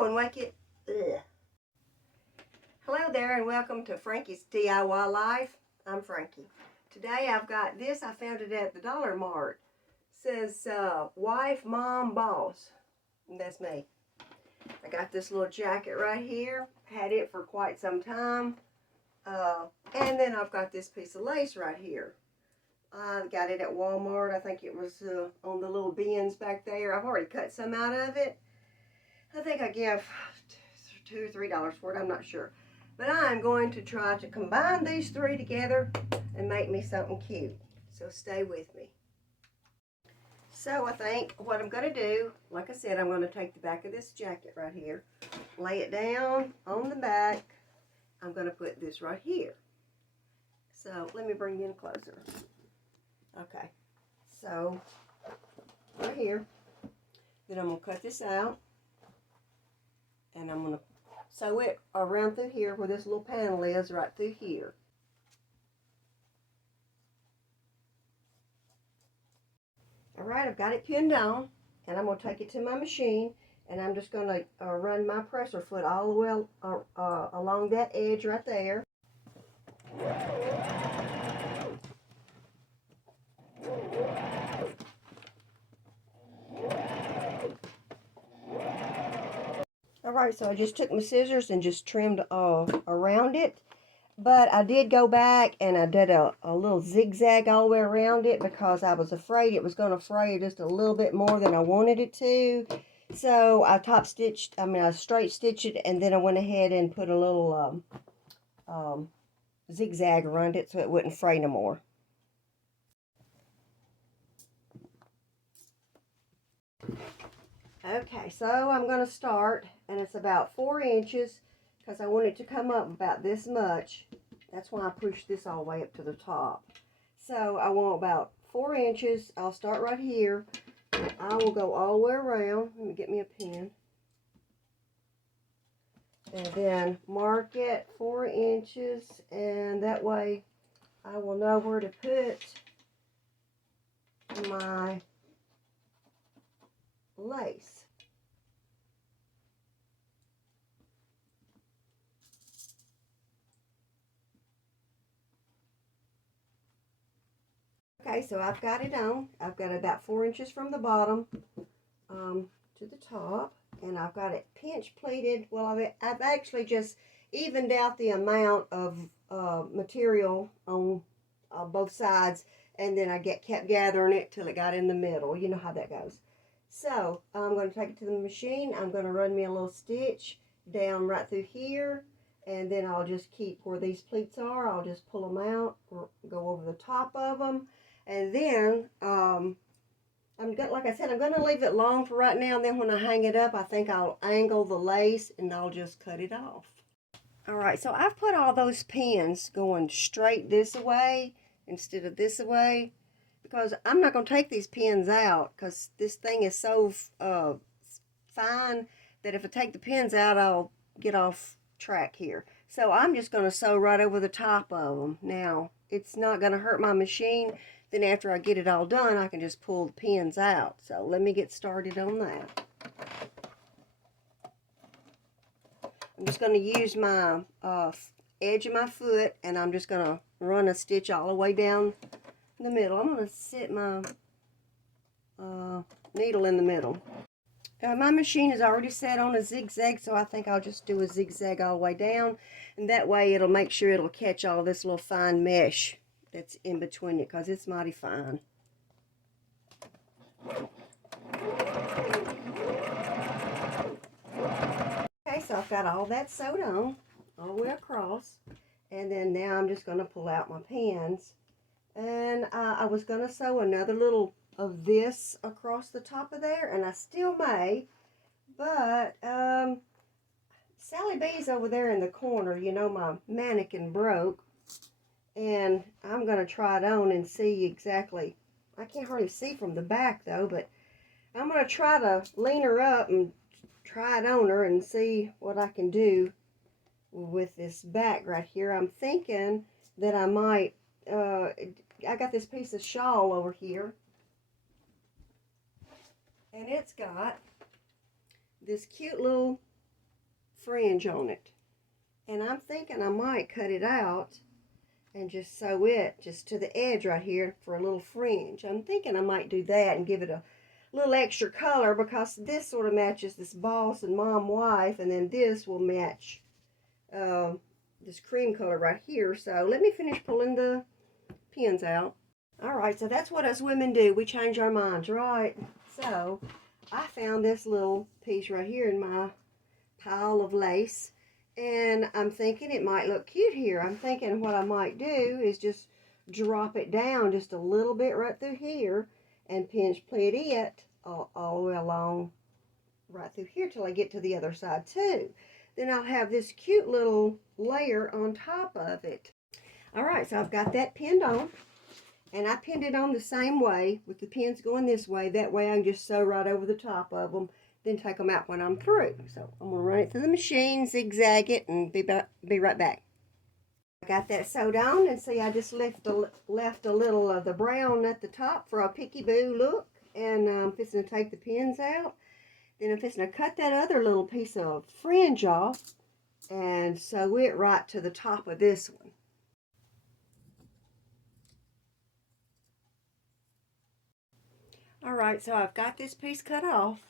go and make it. Ugh. Hello there and welcome to Frankie's DIY Life. I'm Frankie. Today I've got this. I found it at the Dollar Mart. It says wife, mom, boss. And that's me. I got this little jacket right here. Had it for quite some time. And then I've got this piece of lace right here. I got it at Walmart. I think it was on the little bins back there. I've already cut some out of it. I think I give $2 or $3 for it. I'm not sure. But I'm going to try to combine these three together and make me something cute. So stay with me. So I think what I'm going to do, like I said, I'm going to take the back of this jacket right here, lay it down on the back. I'm going to put this right here. So let me bring you in closer. Okay, so right here. Then I'm going to cut this out. And I'm going to sew it around through here where this little panel is, right through here. Alright, I've got it pinned on, and I'm going to take it to my machine, and I'm just going to run my presser foot all the way along that edge right there. Alright, so I just took my scissors and just trimmed around it. But I did go back and I did a little zigzag all the way around it because I was afraid it was going to fray just a little bit more than I wanted it to. So I I straight stitched it, and then I went ahead and put a little zigzag around it so it wouldn't fray no more. Okay, so I'm going to start, and it's about 4 inches because I want it to come up about this much. That's why I pushed this all the way up to the top. So I want about 4 inches. I'll start right here, and I will go all the way around. Let me get me a pen. And then mark it 4 inches, and that way I will know where to put my lace. Okay, so I've got it on. I've got about 4 inches from the bottom to the top, and I've got it pinch pleated. Well, I've actually just evened out the amount of material on both sides, and then I kept gathering it till it got in the middle. You know how that goes. So I'm going to take it to the machine. I'm going to run me a little stitch down right through here, and then I'll just keep where these pleats are. I'll just pull them out, or go over the top of them, and then like I said, I'm going to leave it long for right now, and then when I hang it up, I think I'll angle the lace and I'll just cut it off. Alright, so I've put all those pins going straight this way instead of this way, because I'm not going to take these pins out because this thing is so fine that if I take the pins out, I'll get off track here. So I'm just going to sew right over the top of them. Now, it's not going to hurt my machine. Then after I get it all done, I can just pull the pins out. So let me get started on that. I'm just going to use my edge of my foot, and I'm just going to run a stitch all the way down the middle. I'm going to sit my needle in the middle. My machine is already set on a zigzag, so I think I'll just do a zigzag all the way down, and that way it'll make sure it'll catch all this little fine mesh that's in between it, because it's mighty fine. Okay, so I've got all that sewed on all the way across, and then now I'm just going to pull out my pins, and I was going to sew another little of this across the top of there, and I still may, but Sally B's over there in the corner. You know, my mannequin broke, and I'm going to try it on and see exactly. I can't hardly see from the back though, but I'm going to try to lean her up and try it on her and see what I can do with this back right here. I'm thinking that I might, I got this piece of shawl over here, and it's got this cute little fringe on it. And I'm thinking I might cut it out and just sew it just to the edge right here for a little fringe. I'm thinking I might do that and give it a little extra color, because this sort of matches this boss and mom wife, and then this will match this cream color right here. So let me finish pulling the pins out. All right, so that's what us women do. We change our minds, right? So I found this little piece right here in my pile of lace, and I'm thinking it might look cute here. I'm thinking what I might do is just drop it down just a little bit right through here and pinch pleat it all the way along right through here till I get to the other side too. Then I'll have this cute little layer on top of it. All right, so I've got that pinned on. And I pinned it on the same way, with the pins going this way. That way I can just sew right over the top of them, then take them out when I'm through. So I'm going to run it through the machine, zigzag it, and be right back. I got that sewed on, and see, I just left a little of the brown at the top for a peekaboo look. And I'm fixing to take the pins out. Then I'm fixing to cut that other little piece of fringe off and sew it right to the top of this one. Alright, so I've got this piece cut off,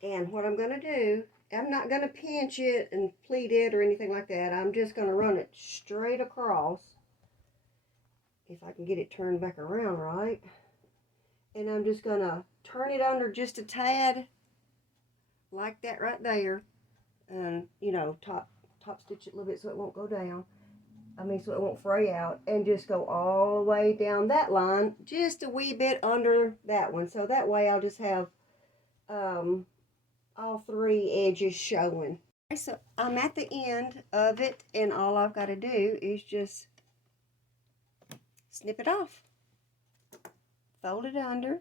and what I'm going to do, I'm not going to pinch it and pleat it or anything like that. I'm just going to run it straight across, if I can get it turned back around right. And I'm just going to turn it under just a tad, like that right there, and, you know, top stitch it a little bit so it won't go down. So it won't fray out, and just go all the way down that line, just a wee bit under that one. So that way I'll just have all three edges showing. Okay, so I'm at the end of it, and all I've got to do is just snip it off, fold it under,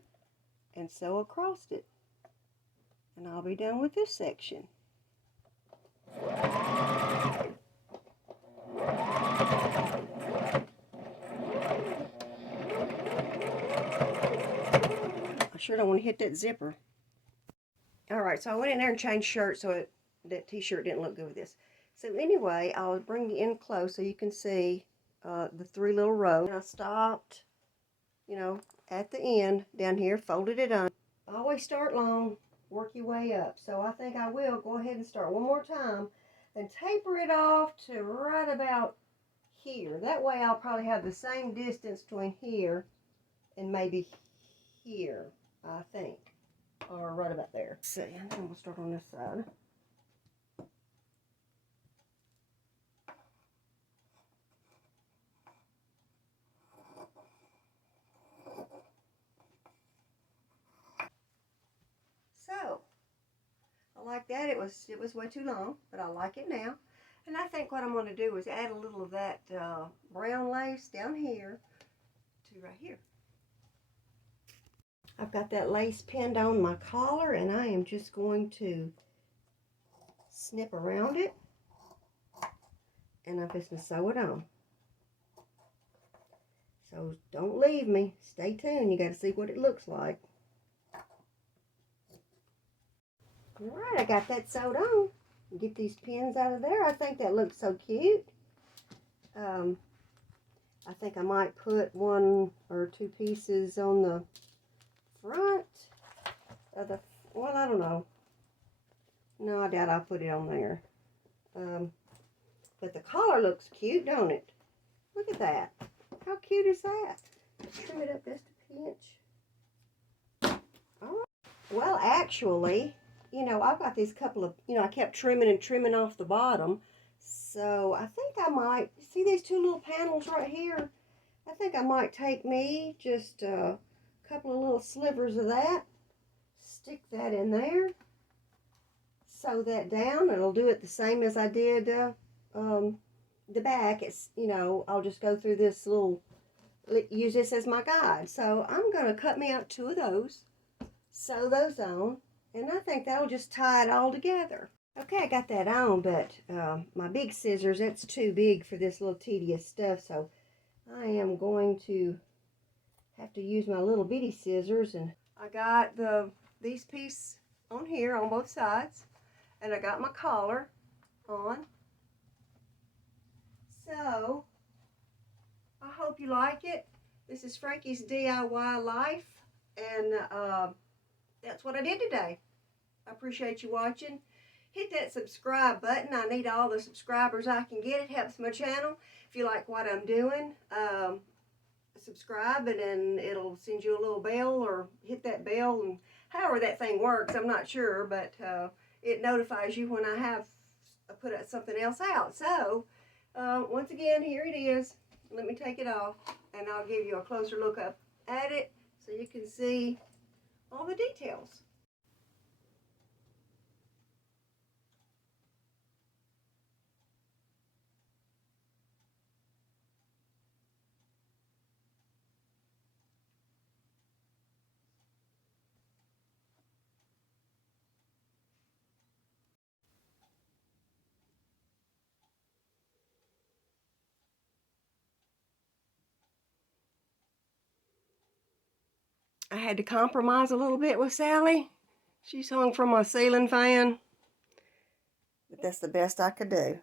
and sew across it. And I'll be done with this section. I sure don't want to hit that zipper. Alright, so I went in there and changed shirts so that t-shirt didn't look good with this. So anyway, I'll bring you in close so you can see the three little rows. And I stopped, you know, at the end down here, folded it on. Always start long, work your way up. So I think I will go ahead and start one more time and taper it off to right about here. That way I'll probably have the same distance between here and maybe here, I think, or right about there. Let's see, and then we'll start on this side. So, I like that. It was way too long, but I like it now. And I think what I'm going to do is add a little of that brown lace down here to right here. I've got that lace pinned on my collar, and I am just going to snip around it, and I'm just going to sew it on. So don't leave me. Stay tuned. You got to see what it looks like. Alright, I got that sewed on. Get these pins out of there. I think that looks so cute. I think I might put one or two pieces on the front of the, well, I don't know. No, I doubt I'll put it on there. But the collar looks cute, don't it? Look at that. How cute is that? Trim it up just a pinch. All right. Well, actually, you know, I've got these couple of, you know, I kept trimming and trimming off the bottom. So I think I might, see these two little panels right here? I think I might take me just a couple of little slivers of that, stick that in there, sew that down. It'll do it the same as I did the back. It's, you know, I'll just go through this little, use this as my guide. So I'm going to cut me out two of those, sew those on, and I think that'll just tie it all together. Okay, I got that on, but my big scissors, that's too big for this little tedious stuff, so I am going to have to use my little bitty scissors. And I got these pieces on here on both sides, and I got my collar, on. So, I hope you like it. This is Frankie's DIY life, and that's what I did today. I appreciate you watching. Hit that subscribe button. I need all the subscribers I can get. It helps my channel. If you like what I'm doing, subscribe, and then it'll send you a little bell, or hit that bell, and however that thing works, I'm not sure, but it notifies you when I have put something else out. So once again, here it is. Let me take it off, and I'll give you a closer look up at it so you can see all the details. I had to compromise a little bit with Sally. She's hung from a ceiling fan, but that's the best I could do.